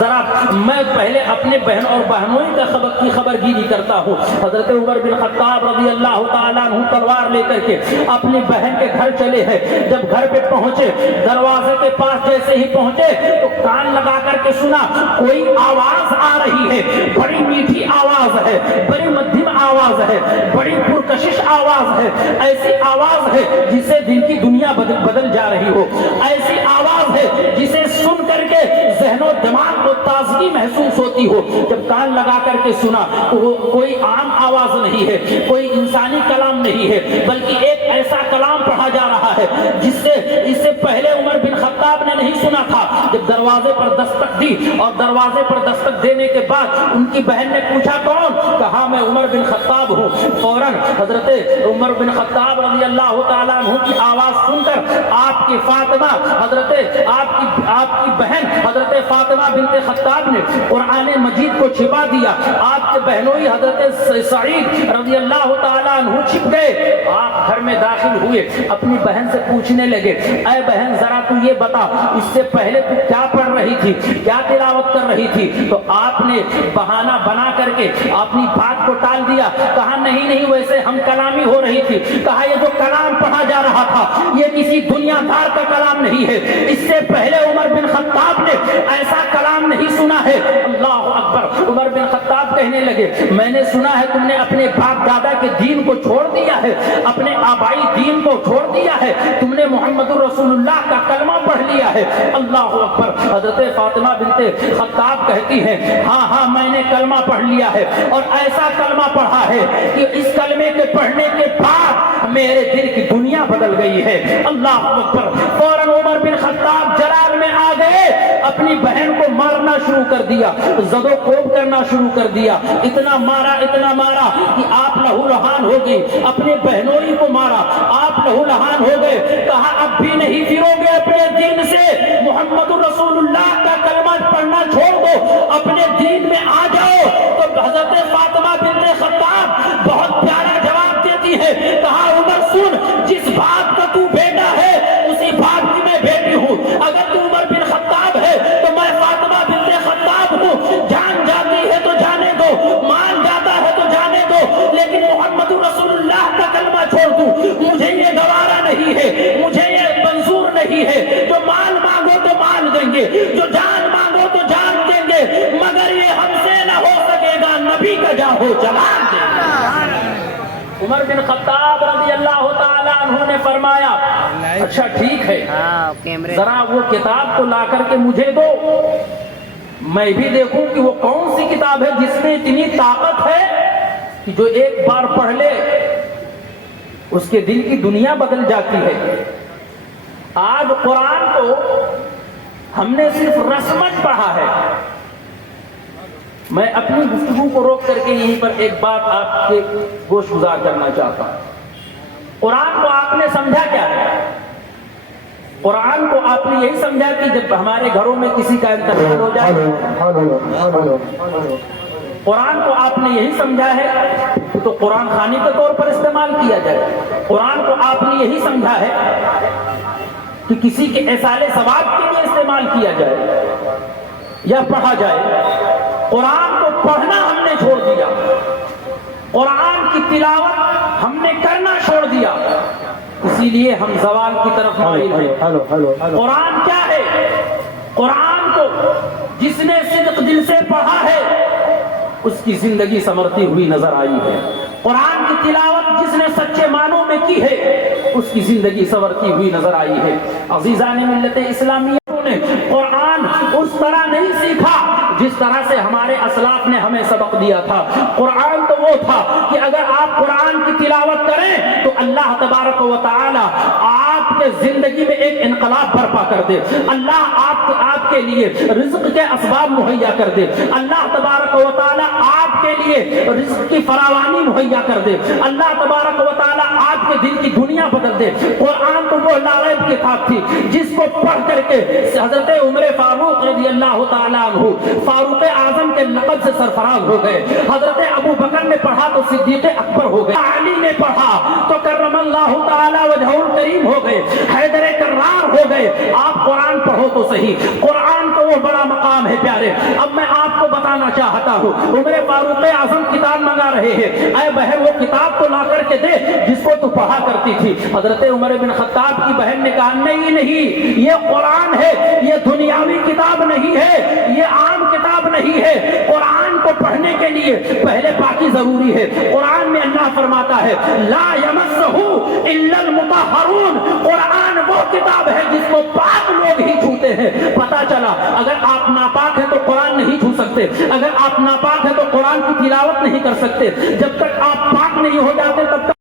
ذرا میں پہلے اپنے بہن اور بہنوں کی خبر گیری کرتا ہوں. حضرت عمر بن خطاب رضی اللہ تعالیٰ عنہ تلوار لے کر کے اپنی بہن کے گھر چلے ہیں. جب گھر پہ پہنچے, دروازے کے پاس جیسے ہی پہنچے تو کان لگا کر کے سنا کوئی آواز آ رہی ہے. بڑی میٹھی آواز ہے, بڑی مدھم آواز ہے, بڑی پرکشش آواز ہے. ایسی آواز ہے جسے دل کی دنیا بدل جا رہی ہو. ایسی آواز ہے جسے سن کر کے ذہن و دماغ کو تازگی محسوس ہوتی ہو. جب کان لگا کر کے سنا تو وہ کوئی عام آواز نہیں ہے, کوئی انسانی کلام نہیں ہے, بلکہ ایک ایسا کلام پڑھا جا رہا ہے جس سے پہلے عمر بن خطاب نے نہیں سنا تھا. جب دروازے پر دستک دی اور دروازے پر دستک دینے کے بعد ان کی بہن نے پوچھا کون؟ کہا میں عمر بن خطاب ہوں. فوراً حضرت عمر بن خطاب رضی اللہ تعالیٰ عنہ کی آواز سن کر آپ کی فاطمہ آپ کی بہن حضرت فاطمہ بنت خطاب نے قرآن مجید کو چھپا دیا. آپ کے بہنوئی حضرت سعید رضی اللہ تعالیٰ عنہ چھپ گئے. آپ گھر میں داخل ہوئے, اپنی بہن سے پوچھنے لگے اے بہن ذرا تو یہ بتا اس سے پہلے تو کیا پڑھ رہی تھی, کیا تلاوت کر رہی تھی؟ تو آپ نے بہانہ بنا کر کے اپنی بات کو ٹال دیا. کہا نہیں ویسے ہم کلامی ہو رہی تھی. کہا یہ جو کلام پڑھا جا رہا تھا یہ کسی دنیا دار کا کلام نہیں ہے. اس سے پہلے عمر بن خطاب نے ایسا کلام نہیں سنا ہے. اللہ اکبر. عمر بن خطاب کہنے لگے میں نے سنا ہے تم نے اپنے باپ دادا کے دین کو چھوڑ دیا ہے, اپنے آبائی دین کو چھوڑ دیا ہے, تم نے محمد رسول اللہ کا کلمہ پڑھ لیا ہے. اللہ اکبر. حضرت فاطمہ بنت خطاب کہتی ہیں ہاں میں نے کلمہ پڑھ لیا ہے, اور ایسا کلمہ پڑھا ہے کہ اس کلمے کے پڑھنے کے بعد میرے دل کی دنیا بدل گئی ہے. اللہ اکبر. فوراً عمر بن خطاب جلال میں آ گئے, اپنی بہن کو مارنا شروع کر دیا, زد و کوب کرنا شروع کر دیا. اتنا مارا کہ آپ لہو لہان ہو گئی. اپنے بہنوئی کو مارا, آپ لہو لہان ہو گئے. کہا اب بھی نہیں پھرو گے اپنے دین سے, محمد رسول اللہ کا کلمہ پڑھنا چھوڑ دو, اپنے دین میں آ جاؤ. تو حضرت فاطمہ بنت خطاب بہت پیارا جواب دیتی ہے. کہا عمر سن, جس باپ کا تو بیٹا ہے اسی باپ کی میں بیٹی ہوں. اگر تو عمر بن خطاب ہے تو میں فاطمہ بنت خطاب ہوں. جان جاتی ہے تو جانے دو, مان جاتا ہے تو جانے دو, لیکن محمد رسول اللہ کا کلمہ چھوڑ دوں مجھے یہ گوارا نہیں ہے, مجھے یہ منظور نہیں ہے. جو مال مانگو تو مال دیں گے, جو جان مانگو تو جان دیں گے, مگر یہ ہم سے نہ ہو سکے گا, نبی کا جاہو جلال دیں گے. عمر بن خطاب رضی اللہ تعالیٰ عنہ نے فرمایا اچھا ٹھیک ہے, ذرا وہ کتاب کو لا کر کے مجھے دو, میں بھی دیکھوں کہ وہ کون سی کتاب ہے جس میں اتنی طاقت ہے کہ جو ایک بار پڑھ لے اس کے دل کی دنیا بدل جاتی ہے. آج قرآن کو ہم نے صرف رسمت پڑھا ہے. میں اپنی گفتگو کو روک کر کے یہیں پر ایک بات آپ کے گوش گزار کرنا چاہتا ہوں. قرآن کو آپ نے سمجھا کیا ہے؟ قرآن کو آپ نے یہی سمجھا کہ جب ہمارے گھروں میں کسی کا انتقال ہو جائے, قرآن کو آپ نے یہی سمجھا ہے تو قرآن خوانی کے طور پر استعمال کیا جائے. قرآن کو آپ نے یہی سمجھا ہے کہ کسی کے ایصال ثواب کے لیے استعمال کیا جائے یا پڑھا جائے. قرآن کو پڑھنا ہم نے چھوڑ دیا, قرآن کی تلاوت ہم نے کرنا چھوڑ دیا, اسی لیے ہم زوال کی طرف مائل ہیں. قرآن کیا ہے؟ قرآن کو جس نے صدق دل سے پڑھا ہے اس کی زندگی سنورتی ہوئی نظر آئی ہے. قرآن کی تلاوت جس نے سچے معنوں میں کی ہے اس کی زندگی سنورتی ہوئی نظر آئی ہے. عزیزان ملت اسلامیہ نے قرآن اس طرح نہیں سیکھا جس طرح سے ہمارے اسلاف نے ہمیں سبق دیا تھا. قرآن تو وہ تھا کہ اگر آپ قرآن کی تلاوت کریں تو اللہ تبارک و تعالی آپ کے زندگی میں ایک انقلاب برپا کر دے. اللہ آپ کے لیے رزق کے اسباب مہیا کر دے. اللہ تبارک و تعالی آپ کے لیے رزق کی فراوانی مہیا کر دے. اللہ تبارک و تعالی آپ کے دل کی دنیا بدل دے. قرآن تو وہ لاریب کتاب تھی جس کو پڑھ کر کے حضرت عمر فاروق رضی اللہ تعالیٰ عنہ فاروق اعظم کے لقب سے سرفراز ہو گئے. حضرت ابو بکر نے پڑھا تو صدیق اکبر ہو گئے. علی نے پڑھا تو کرم اللہ تعالی وجہہ الکریم ہو گئے, حیدر کرار ہو گئے. آپ قرآن پڑھو تو صحیح, قرآن کا وہ بڑا مقام ہے پیارے. اب میں آپ کو بتانا چاہتا ہوں, عمر فاروق اعظم کتاب منگا رہے ہیں, اے بہن وہ کتاب تو لا کر کے دے جس کو تو پڑھا کرتی تھی. حضرت عمر بن خطاب کی بہن نے کہا نہیں, یہ قرآن ہے, یہ دنیاوی کتاب نہیں ہے, یہ عام کتاب نہیں ہے. قرآن کو پڑھنے کے لیے پہلے پاکی ضروری ہے. قرآن میں اللہ فرماتا ہے لا یمسہ الا المطہرون, قرآن وہ کتاب ہے جس کو پاک لوگ ہی چھوتے ہیں. پتا چلا اگر آپ ناپاک ہیں تو قرآن نہیں چھو سکتے, اگر آپ ناپاک ہیں تو قرآن کی تلاوت نہیں کر سکتے. جب تک آپ پاک نہیں ہو جاتے تب تک